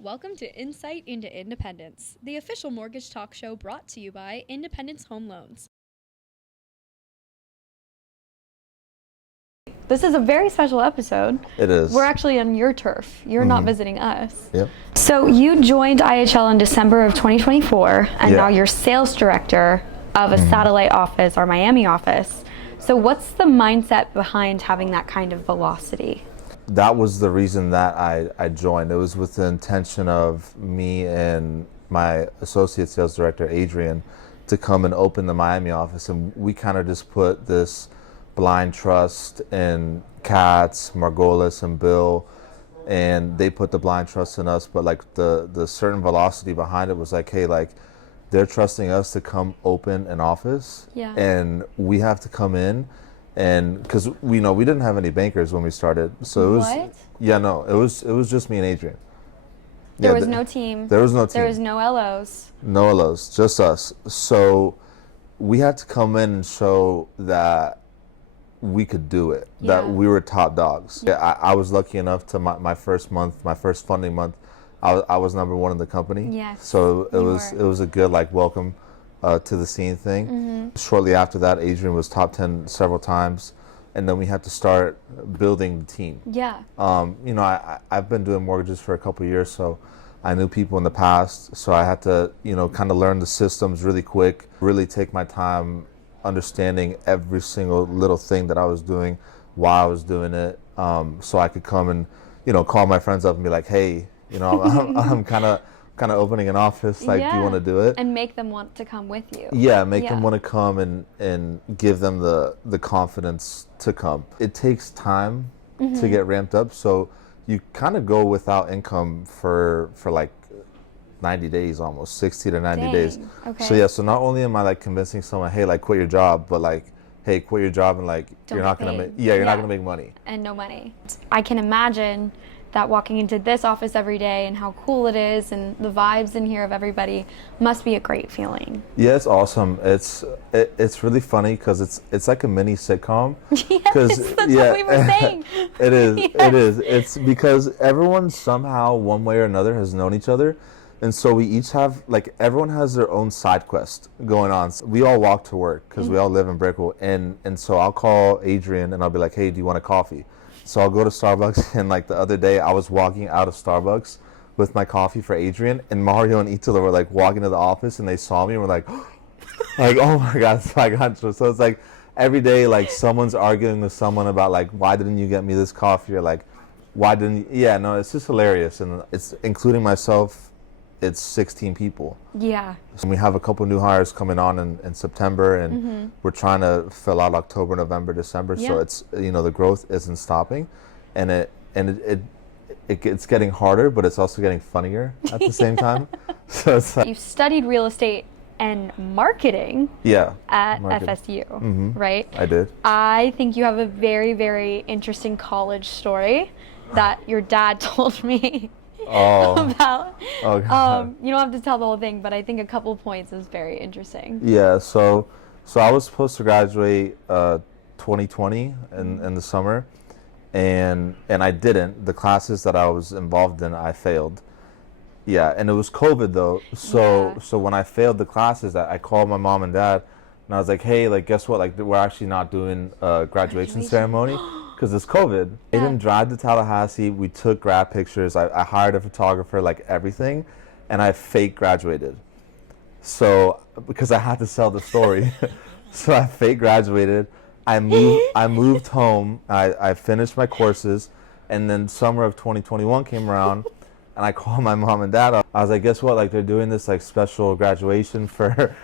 Welcome to Insight into Independence, the official mortgage talk show brought to you by Independence Home Loans. This is a very special episode. It is. We're actually on your turf. You're not visiting us. Yep. So you joined IHL in December of 2024, and now you're sales director of a satellite office, our Miami office. So what's the mindset behind having that kind of velocity? That was the reason that I joined. It was with the intention of me and my associate sales director, Adrian, to come and open the Miami office. And we kind of just put this blind trust in Katz, Margolis, and Bill. And they put the blind trust in us. But like the certain velocity behind it was like, hey, like they're trusting us to come open an office. Yeah. And we have to come in. And because we didn't have any bankers when we started, so it was it was just me and Adrian. There was no team. There was no team. There was no LOs. No LOs, just us. So we had to come in and show that we could do it, that we were top dogs. Yeah, I was lucky enough to my first month, my first funding month, I was number one in the company. Yes. So it was a good welcome to the scene thing. Shortly after that, Adrian was top 10 several times, and then we had to start building the team. Yeah. I've been doing mortgages for a couple of years, so I knew people in the past, so I had to, kind of learn the systems really quick, really take my time understanding every single little thing that I was doing, why I was doing it, so I could come and, call my friends up and be like, hey, I'm kind of opening an office, do you want to do it? And make them want to come with you. Yeah, make them want to come and give them the confidence to come. It takes time to get ramped up, so you kind of go without income for like 90 days almost, 60 to 90 days. Okay. So not only am I convincing someone, hey, quit your job, but hey, quit your job and you're not going to make, you're not going to make money. And no money. I can imagine that walking into this office every day and how cool it is and the vibes in here of everybody must be a great feeling. Yeah, it's awesome. It's really funny because it's like a mini sitcom. Yes, that's what we were saying. It is. Yes. It is. It's because everyone somehow, one way or another, has known each other. And so we each have, everyone has their own side quest going on. So we all walk to work because we all live in Brickell. And so I'll call Adrian and I'll be like, hey, do you want a coffee? So I'll go to Starbucks, and the other day I was walking out of Starbucks with my coffee for Adrian, and Mario and Itala were walking to the office, and they saw me and were like, oh my God, so I got you. So it's every day someone's arguing with someone about why didn't you get me this coffee, or why didn't you? Yeah, no, it's just hilarious, and it's including myself. It's 16 people. Yeah. So we have a couple new hires coming on in September, and we're trying to fill out October, November, December. Yeah. So it's the growth isn't stopping, and it's getting harder, but it's also getting funnier at the same time. So it's you studied real estate and marketing. Yeah. At FSU, right? I did. I think you have a very, very interesting college story that your dad told me. About. Oh, God. You don't have to tell the whole thing, but I think a couple points is very interesting. Yeah, so I was supposed to graduate 2020 in the summer, and I didn't. The classes that I was involved in, I failed. Yeah, and it was COVID though. So when I failed the classes, I called my mom and dad, and I was like, hey, guess what? We're actually not doing a graduation ceremony. Because it's COVID. I didn't drive to Tallahassee. We took grad pictures. I hired a photographer, everything, and I fake graduated. So because I had to sell the story, so I fake graduated. I moved home. I finished my courses, and then summer of 2021 came around, and I called my mom and dad. I was like, guess what? They're doing this special graduation for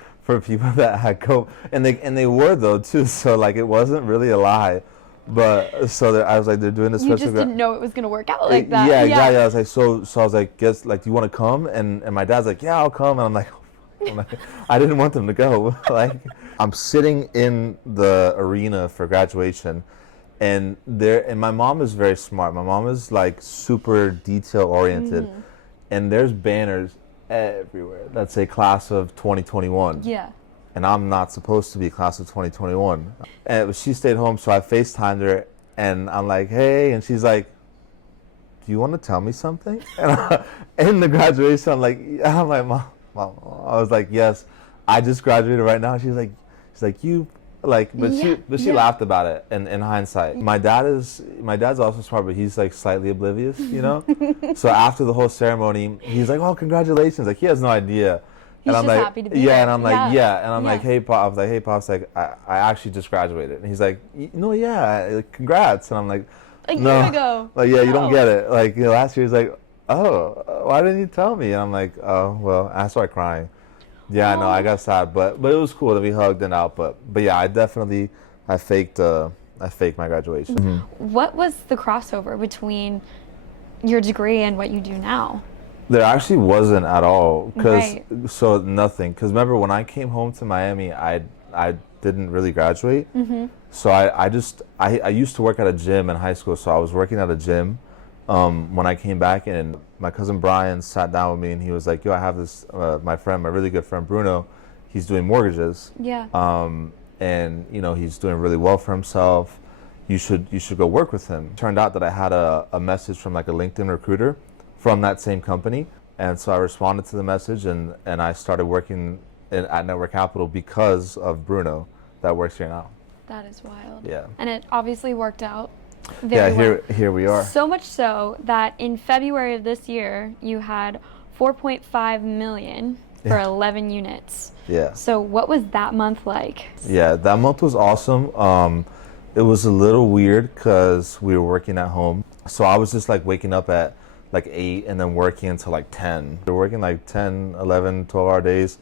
people that had COVID, and they were though too. So it wasn't really a lie. But so I was they're doing this special. You just didn't know it was gonna work out like that. Yeah, exactly. I was so I was guess do you want to come? And my dad's yeah, I'll come. And I'm like, I didn't want them to go. I'm sitting in the arena for graduation, and my mom is very smart. My mom is super detail oriented, and there's banners everywhere that say class of 2021. Yeah. And I'm not supposed to be class of 2021. And she stayed home, so I FaceTimed her, and I'm like, hey, and she's like, do you want to tell me something? And in the graduation, I'm like, Mom, I was like, yes, I just graduated right now. She's like, you, like, but she laughed about it. In hindsight, my dad's also smart, but he's like slightly oblivious, you know. So after the whole ceremony, he's like, oh, congratulations. Like, he has no idea. He's and I'm just like, happy to be yeah, there. and I'm like, yeah, and I'm Yeah. like, hey, Pop. I was like, hey, Pop's like, I actually just graduated, and he's like, no, yeah, like, congrats. And I'm like, A no, year ago. like, yeah, you don't No. get it. Like, last year he's like, oh, why didn't you tell me? And I'm like, oh, well, I started crying. Yeah, I know, I got sad, but it was cool that we hugged and out. But yeah, I faked my graduation. What was the crossover between your degree and what you do now? There actually wasn't at all, Right. so nothing. Because remember when I came home to Miami, I didn't really graduate. So I used to work at a gym in high school. So I was working at a gym when I came back, and my cousin Brian sat down with me and he was like, "Yo, I have this my really good friend Bruno. He's doing mortgages. Yeah. And you know he's doing really well for himself. You should go work with him." Turned out that I had a message from like a LinkedIn recruiter from that same company, and so I responded to the message, and I started working at Network Capital because of Bruno that works here now. That is wild. Yeah. And it obviously worked out very well. Here we are. So much so that in February of this year, you had 4.5 million for 11 units. Yeah. So what was that month like? Yeah, that month was awesome. It was a little weird because we were working at home. So I was just like waking up at like 8 and then working until like 10. We were working like 10, 11, 12-hour days,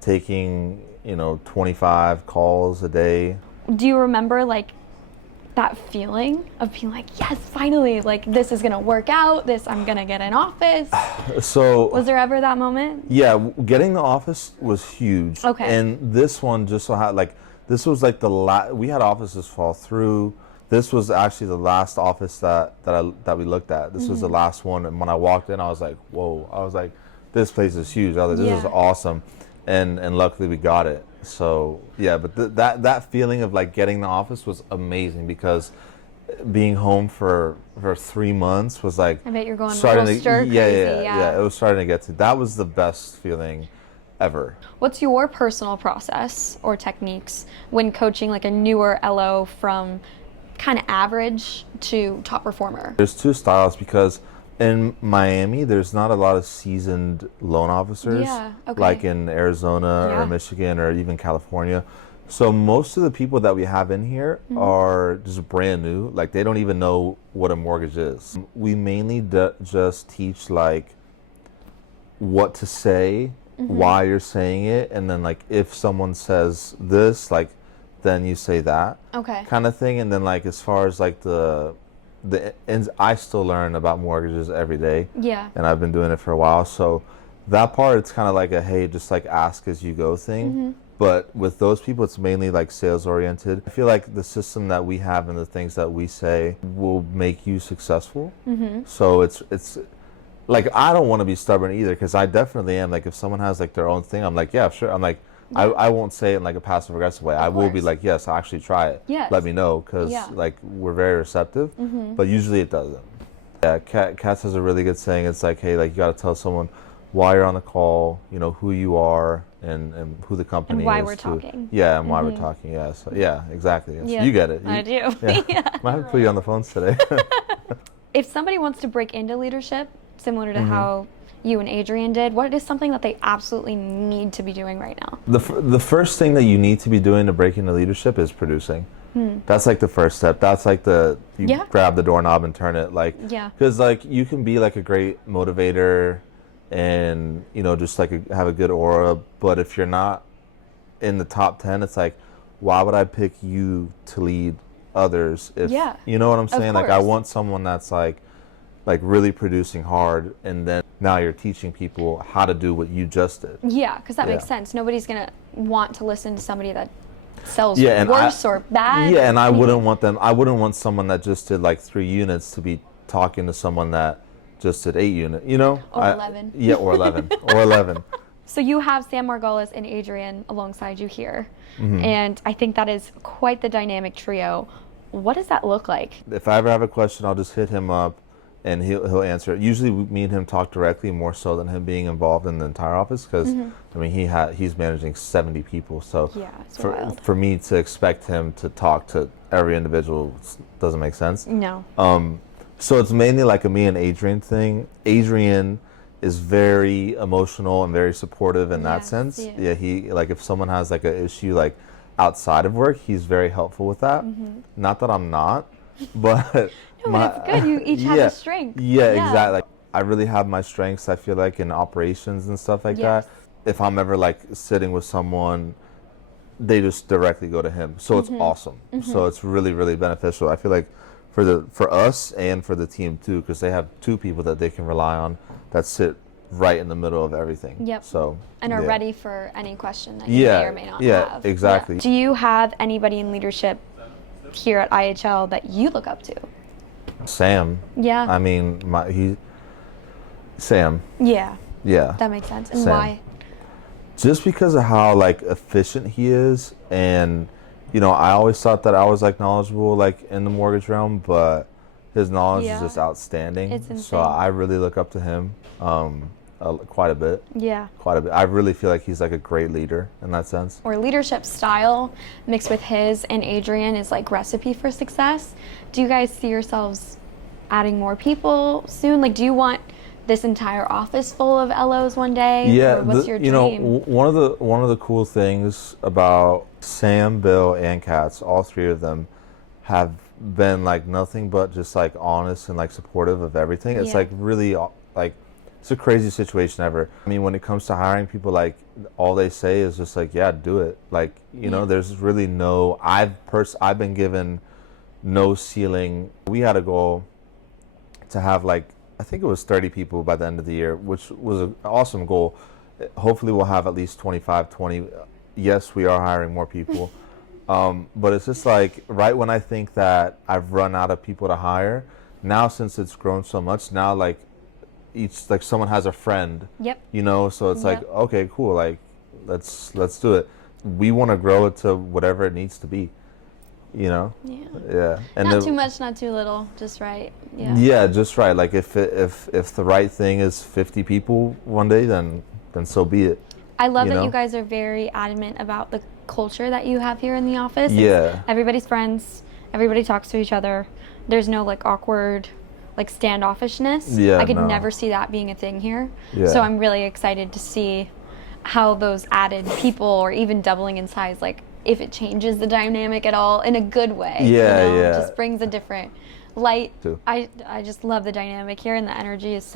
taking, 25 calls a day. Do you remember like that feeling of being like, yes, finally, like this is gonna work out, I'm gonna get an office? So Was there ever that moment? yeah, getting the office was huge. Okay. And this one just so had like, this was like we had offices fall through. This was actually the last office that we looked at. This was the last one, and when I walked in, I was like, whoa. I was like, this place is huge. I was like, this is awesome. And luckily we got it. So yeah, but that feeling of like getting the office was amazing, because being home for 3 months was like, I bet you're going starting real to, stir yeah, crazy. yeah, it was starting to get to, that was the best feeling ever. What's your personal process or techniques when coaching like a newer LO from kind of average to top performer? There's two styles, because in Miami, there's not a lot of seasoned loan officers, like in Arizona or Michigan or even California. So most of the people that we have in here are just brand new. Like, they don't even know what a mortgage is. We mainly just teach like what to say, why you're saying it, and then like if someone says this, like then you say that, kind of thing. And then like as far as like the ends, I still learn about mortgages every day. Yeah. And I've been doing it for a while, so that part, it's kind of like a hey, just like ask as you go thing. But with those people, it's mainly like sales oriented. I feel like the system that we have and the things that we say will make you successful. So it's like, I don't want to be stubborn either, because I definitely am. Like, if someone has like their own thing, I'm like, yeah, sure. I'm like, I won't say it in like a passive aggressive way. I will be like, yes, I'll actually try it. Yes. Let me know, because like we're very receptive. But usually it doesn't. Yeah, Katz has a really good saying. It's like, hey, like you got to tell someone why you're on the call, who you are, and who the company And why is. we're talking. Yeah, and why we're talking. Yeah, so, yeah, exactly. Yes. Yeah. You get it. I do. Yeah. Might have to put you on the phones today. If somebody wants to break into leadership, similar to how you and Adrian did, what is something that they absolutely need to be doing right now? The first thing that you need to be doing to break into leadership is producing. That's like the first step. That's like you grab the doorknob and turn it. Like, because like you can be like a great motivator and just like have a good aura, but if you're not in the top 10, it's like, why would I pick you to lead others? If you know what I'm saying? Like, I want someone that's like really producing hard, and then now you're teaching people how to do what you just did. Yeah, because that makes sense. Nobody's gonna want to listen to somebody that sells and worse or bad. Yeah, and I wouldn't want someone that just did like 3 units to be talking to someone that just did 8 units, Or 11. Yeah, or 11. Or 11. So you have Sam Margolis and Adrian alongside you here, and I think that is quite the dynamic trio. What does that look like? If I ever have a question, I'll just hit him up, and he'll answer. Usually, me and him talk directly more so than him being involved in the entire office because I mean he's managing 70 people. So Yeah, it's wild. for me to expect him to talk to every individual doesn't make sense. No. So it's mainly like a me and Adrian thing. Adrian is very emotional and very supportive in that sense. Yeah, he like if someone has like an issue like outside of work, he's very helpful with that. Not that I'm not, but no, it's good. You each have a strength. Yeah, exactly. Like, I really have my strengths. I feel like in operations and stuff like that. If I'm ever like sitting with someone, they just directly go to him. So it's awesome. So it's really, really beneficial. I feel like for us and for the team too, because they have two people that they can rely on that sit right in the middle of everything. Yep. So and are ready for any question that you may or may not have. Yeah, exactly. Do you have anybody in leadership here at IHL that you look up to? Sam. Yeah. I mean, Sam. Yeah. Yeah. That makes sense. And Sam. why? Just because of how like efficient he is, and you know, I always thought that I was like knowledgeable like in the mortgage realm, but his knowledge is just outstanding. It's insane. So I really look up to him quite a bit. Yeah. Quite a bit. I really feel like he's like a great leader in that sense. Or leadership style mixed with his and Adrian is like recipe for success. Do you guys see yourselves adding more people soon? Like, do you want this entire office full of LOs one day? Yeah. Or what's your dream? You know, one of the cool things about Sam, Bill, and Katz, all three of them, have been like nothing but just like honest and like supportive of everything. It's like really like it's a crazy situation ever. I mean, when it comes to hiring people, like all they say is just like, yeah, do it. Like, you know, there's really no, I've been given no ceiling. We had a goal to have like, I think it was 30 people by the end of the year, which was an awesome goal. Hopefully we'll have at least 25, 20. Yes, we are hiring more people. But it's just like right when I think that I've run out of people to hire, now since it's grown so much, now like someone has a friend. Yep. You know, so it's like, okay, cool, like let's do it. We want to grow it to whatever it needs to be. You know? Yeah. And not too much, not too little, just right. Yeah. Yeah, just right. Like if the right thing is 50 people one day, then so be it. I love that you guys are very adamant about the culture that you have here in the office. Everybody's friends. Everybody talks to each other. There's no like awkward like standoffishness. I could never see that being a thing here. So I'm really excited to see how those added people or even doubling in size, like if it changes the dynamic at all in a good way. Just brings a different light. I just love the dynamic here, and the energy is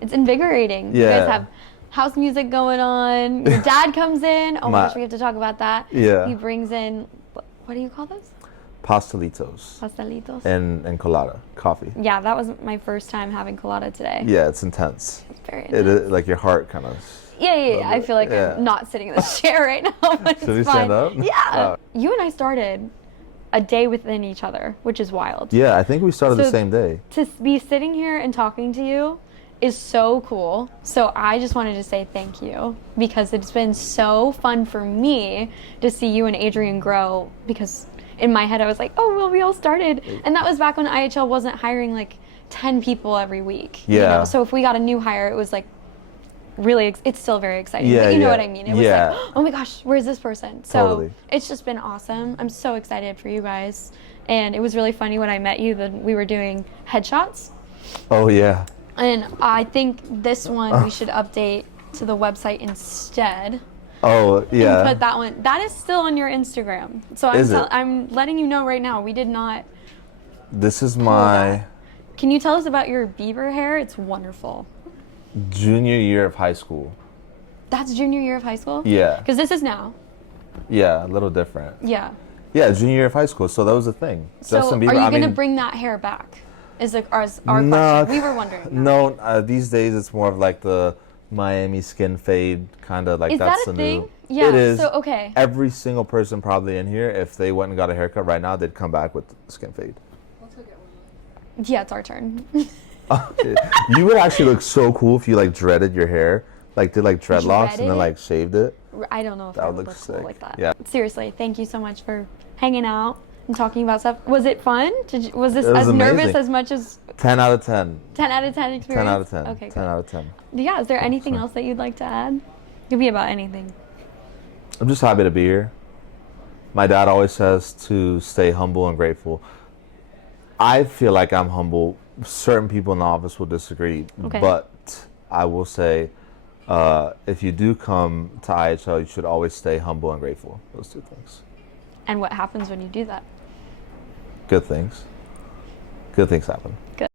it's invigorating. You guys have house music going on. Your dad comes in. Oh my gosh, we have to talk about that. He brings in, what do you call those? Pastelitos. And colada, coffee. Yeah, that was my first time having colada today. Yeah, it's intense. It's very intense. It is, like your heart kind of. Yeah. I feel like I'm not sitting in this chair right now, but Should we stand up? Yeah. You and I started a day within each other, which is wild. Yeah, I think we started the same day. To be sitting here and talking to you is so cool. So I just wanted to say thank you, because it's been so fun for me to see you and Adrian grow, because in my head I was like, oh, well, we all started. And that was back when IHL wasn't hiring like 10 people every week. You know? So if we got a new hire, it was like really, it's still very exciting. But you know what I mean? It was like, oh my gosh, where's this person? So it's just been awesome. I'm so excited for you guys. And it was really funny when I met you that we were doing headshots. Oh, yeah. And I think this one we should update to the website instead. Oh, yeah. And put that one. That is still on your Instagram. So I'm letting you know right now, we did not. This is my. Can you tell us about your beaver hair? It's wonderful. Junior year of high school. That's junior year of high school? Yeah. Because this is now. Yeah, a little different. Yeah. Yeah, junior year of high school. So that was the thing. So Justin Bieber, are you going to bring that hair back? Is our question. We were wondering that. No, these days it's more of like the Miami skin fade kind of like. Is that's that a the thing? new. Yeah. It is. So okay. Every single person probably in here, if they went and got a haircut right now, they'd come back with skin fade. Let's go get one. Yeah, it's our turn. You would actually look so cool if you like dreaded your hair, like did like dreadlocks and then like shaved it. I don't know if that would look cool like that. Yeah. Seriously, thank you so much for hanging out and talking about stuff. Was it fun? Was this It was as nervous amazing. as much as 10 out of 10. 10 out of 10 experience? 10 out of 10. Okay, 10 good. out of 10. Yeah, is there anything else that you'd like to add? It could be about anything. I'm just happy to be here. My dad always says to stay humble and grateful. I feel like I'm humble. Certain people in the office will disagree, Okay. but I will say, if you do come to IHL, you should always stay humble and grateful. Those two things. And what happens when you do that? Good things. Good things happen. Good.